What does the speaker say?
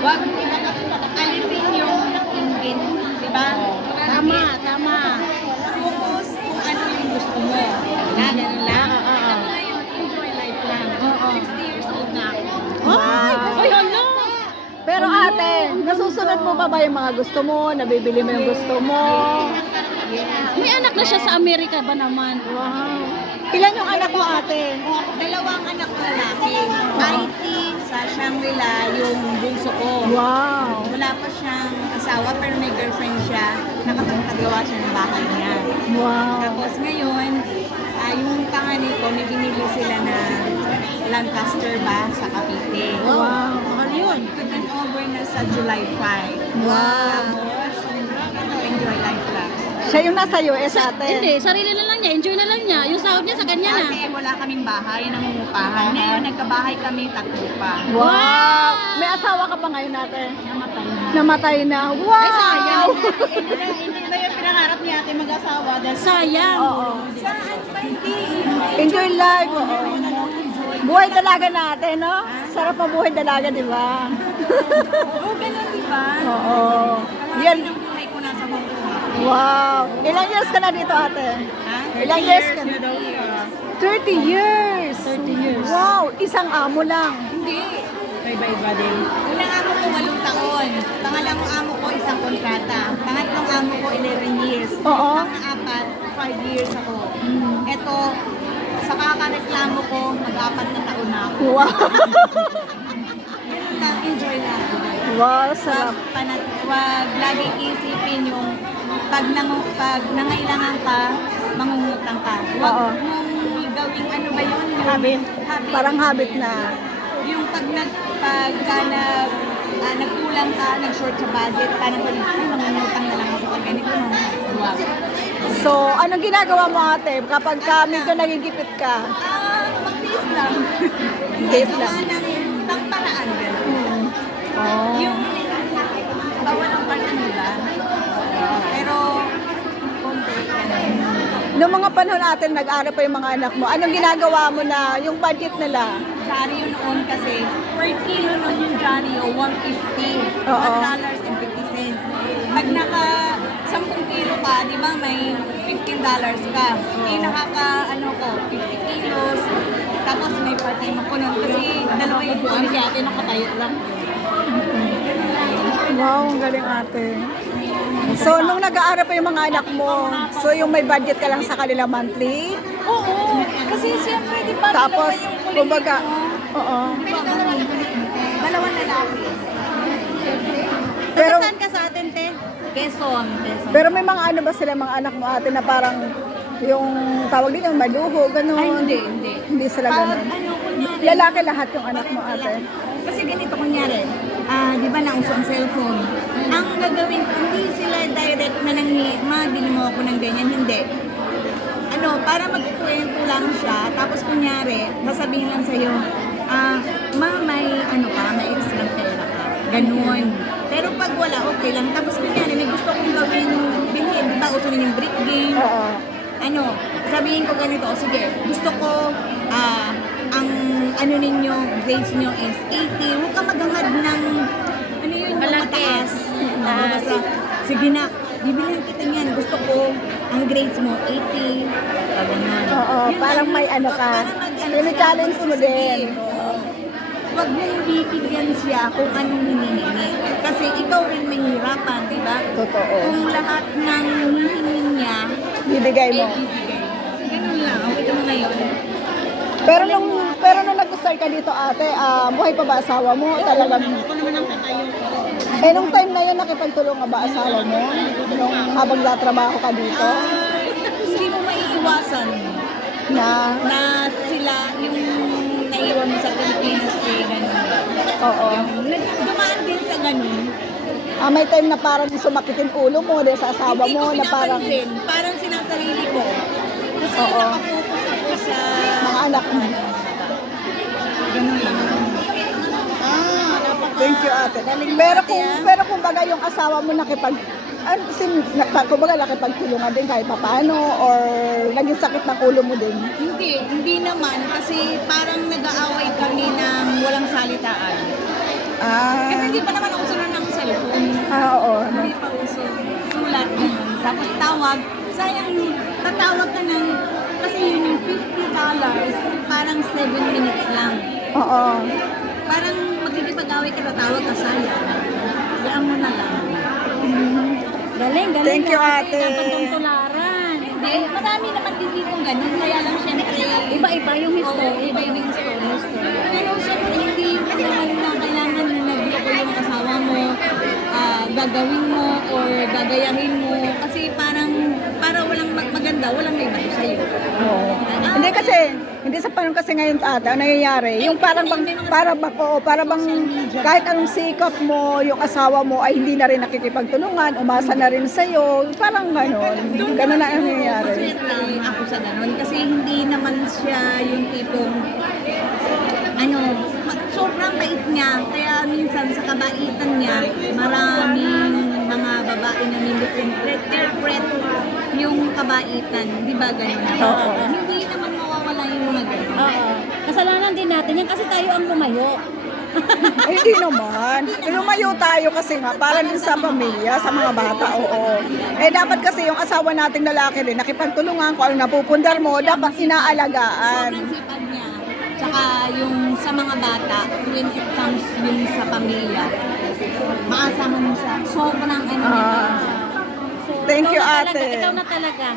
Wag alisin yung ingin, di ba? Tama, tama. Focus kung ano yung gusto mo. Ganun lang. Ngayon, enjoy life lang. 60 years old na ako. Ay, Ay, ano? pero ate, nasusunod mo pa ba yung mga gusto mo? Nabibili mo yung gusto mo? May anak na siya sa Amerika ba naman? Wow. Ilan yung anak mo ate? Dalawang anak ko lalaki. IT sa Shangri-La yung bunso ko. Wow. Wala pa siyang asawa pero may girlfriend siya. Nakapagpagawa siya ng bahay niya. Wow. Tapos ngayon, yung panganay ko, may binili sila na Lancaster ba sa Cavite. Wow. Ano yun? Turn over na sa July 5. Wow. Tapos, enjoy life lang. Siya yung nasa US ate. Hindi, sarili na lang niya. Enjoy na lang niya. Yung sahod niya sa kanya na. Kasi wala kaming bahay, nangungupahan. Ngayon, nagkabahay kami, tatlo pa. Wow. May asawa ka pa ngayon ate? Namatay na. Namatay na. Wow. Ay, sayang. Hindi ba yung pinangarap ni ate mag-asawa? Dahil Sayang. Oo. saan ba hindi? Enjoy life. Oo. Buhay dalaga natin, no? Sarap ang buhay dalaga, di ba? Oo, ganun, di ba? Oo. Yan. Yan. Ang buhay ko nasa Hong Kong. Wow. Ilang years ka na dito, ate? Ha? Ilang years ka na? daw siya. 30 years. 30 years. Wow. Isang amo lang. Hindi. Iba-iba din. Unang amo ko 8 taon. Pangalawang amo ko isang kontrata. Pangatlong amo ko 11 years. Oo. Pang-apat, 5 years ako. Ito, sa kakareklamo ko, mag-apat na taon na ako. Wow. Ganun lang, enjoy lang. Wow, sarap. Wag laging isipin yung pag nangailangan ka, mangungutang ka. Wag Oo. mong gawing ano ba yun? Yung Habit. Parang habit na. Yung nagkulang ka, nag-short sa budget, parang sabi, ay, mangungutang na lang ako pag ganito. Wag. So, anong ginagawa mo ate kapag medyo nagigipit ka? Mag-tiis lang. Tiis lang. Gawa ng ibang paraan. Ganun. Oh. Yung bawal ang part nila. Pero, konti. Ganun. Noong mga panahon natin, nag-aaral pa yung mga anak mo, anong ginagawa mo na yung budget nila? Johnny yun noon kasi, per kilo nun yung Johnny, o 150. Oo. $1.50. Pag naka 10 kilo ka, di ba may $15 ka. Hindi nakaka, 50 kilos. Tapos may part-time ako nun kasi dalawa yung buwan. Si ate nakatayo lang. Wow, ang galing ate. So, nung nag-aaral pa yung mga anak mo, so yung may budget ka lang sa kanila monthly? Oo. Kasi siyempre, di ba? Tapos, dalawa yung kumbaga, kulit mo. oo. Di ba, dalawang lalaki. Pero, Saan ka sa atin, te? Quezon. pero may mga ano ba sila, mga anak mo ate na parang yung tawag din yung maluho, gano'n? Ay, hindi. Hindi sila Pag gano'n. kunyari, Lalaki lahat yung anak mo ate. kasi ganito kunyari, di ba nauso ang cellphone? Ang gagawin ko, hindi sila direct na bili mo ako ng ganyan, hindi. Para magkukwento lang siya, tapos kunyari, sasabihin lang sa'yo, may may extra pera ka. Ganun. Pero pag wala, okay lang. Tapos kunyari, may gusto kong gawin, bilhin, di ba, uso na yung brick game. Oo. Sabihin ko ganito, sige, gusto ko, ang ninyo, grades nyo is 80, huwag ka maghangad ng, yung mataas. Basta, sige na, bibilihan kita niyan, gusto ko, ang grades mo, 80, ganyan. Oo, parang may ano ka. Challenge mo din. Huwag mong bibigyan siya kung anong hinihingi. Kasi ikaw rin mahihirapan, di ba? Totoo. Kung lahat ng hinihingi niya, Bibigay mo. ibigay. Ganun lang, ito mo ngayon. Pero nung nag-start ka dito ate, buhay pa ba asawa mo? Talagang, Ako naman ang tatayo. nung time na yun, nakipagtulong nga ba asawa mo? Nung habang natrabaho ka dito? Hindi mo maiiwasan Na, na sila yung naiwan mo sa Pilipinas ganun. oo. Dumaan din sa ganun. May time na parang sumakitin ulo mo dahil sa asawa Hindi ko mo na parang pinapansin. Parang sinasarili ko. Kasi Oo. nakafocus ako sa mga anak mo. ganun lang. Thank you ate. Pero kung baga yung asawa mo kumbaga nakipagtulungan din kahit papaano or naging sakit ng ulo mo din. Hindi naman kasi parang nag-aaway kami ng walang salitaan. Kasi di Hindi pa naman uso na ng cellphone. Oo. Hindi pa uso. Sulat ganun. Tapos tawag. Sayang, tatawag ka ng, kasi yun yung $50, parang 7 minutes lang. Oo. Parang magkikipag-away ka, tatawag ka, sayang. Saan mo na lang. Galing, galing. Thank you, ate. Dapat kong tularan. Hindi, marami naman din dito ganun. Kaya lang syempre, Iba-iba yung history. Oo, iba yung story. Pero syempre, hindi mo naman na kailangan na nagloko yung asawa mo, gagawin mo, or gagayahin mo. Kasi parang, para walang maganda, walang may bato sa'yo. Oo. Hindi kasi, hindi sa panahon kasi ngayon ata, ang nangyayari, yung parang bang, para bang kahit anong sikap mo, yung asawa mo ay hindi na rin nakikipagtulungan, umasa na rin sa'yo, parang gano'n. Gano'n na ang nangyayari. Maswerte ako sa ganun. Kasi hindi naman siya yung tipong, sobrang bait niya. Kaya minsan sa kabaitan niya, maraming mga babae na interpret yung kabaitan. Di ba ganun? Oo. Hindi naman mawawala yung mga ganun. Oo. Kasalanan din natin yan kasi tayo ang lumayo. Ay, hindi naman. Lumayo tayo kasi nga, para din sa pamilya, sa mga bata, oo. Eh, dapat kasi yung asawa nating lalaki din, nakipagtulungan kung ano napupundar mo, dapat inaalagaan. Sobrang sipag niya. Tsaka yung sa mga bata, when it comes yung sa pamilya, maasahan mo siya. Sobrang Ah. Thank you, Ikaw na talaga, ate. ikaw na talaga.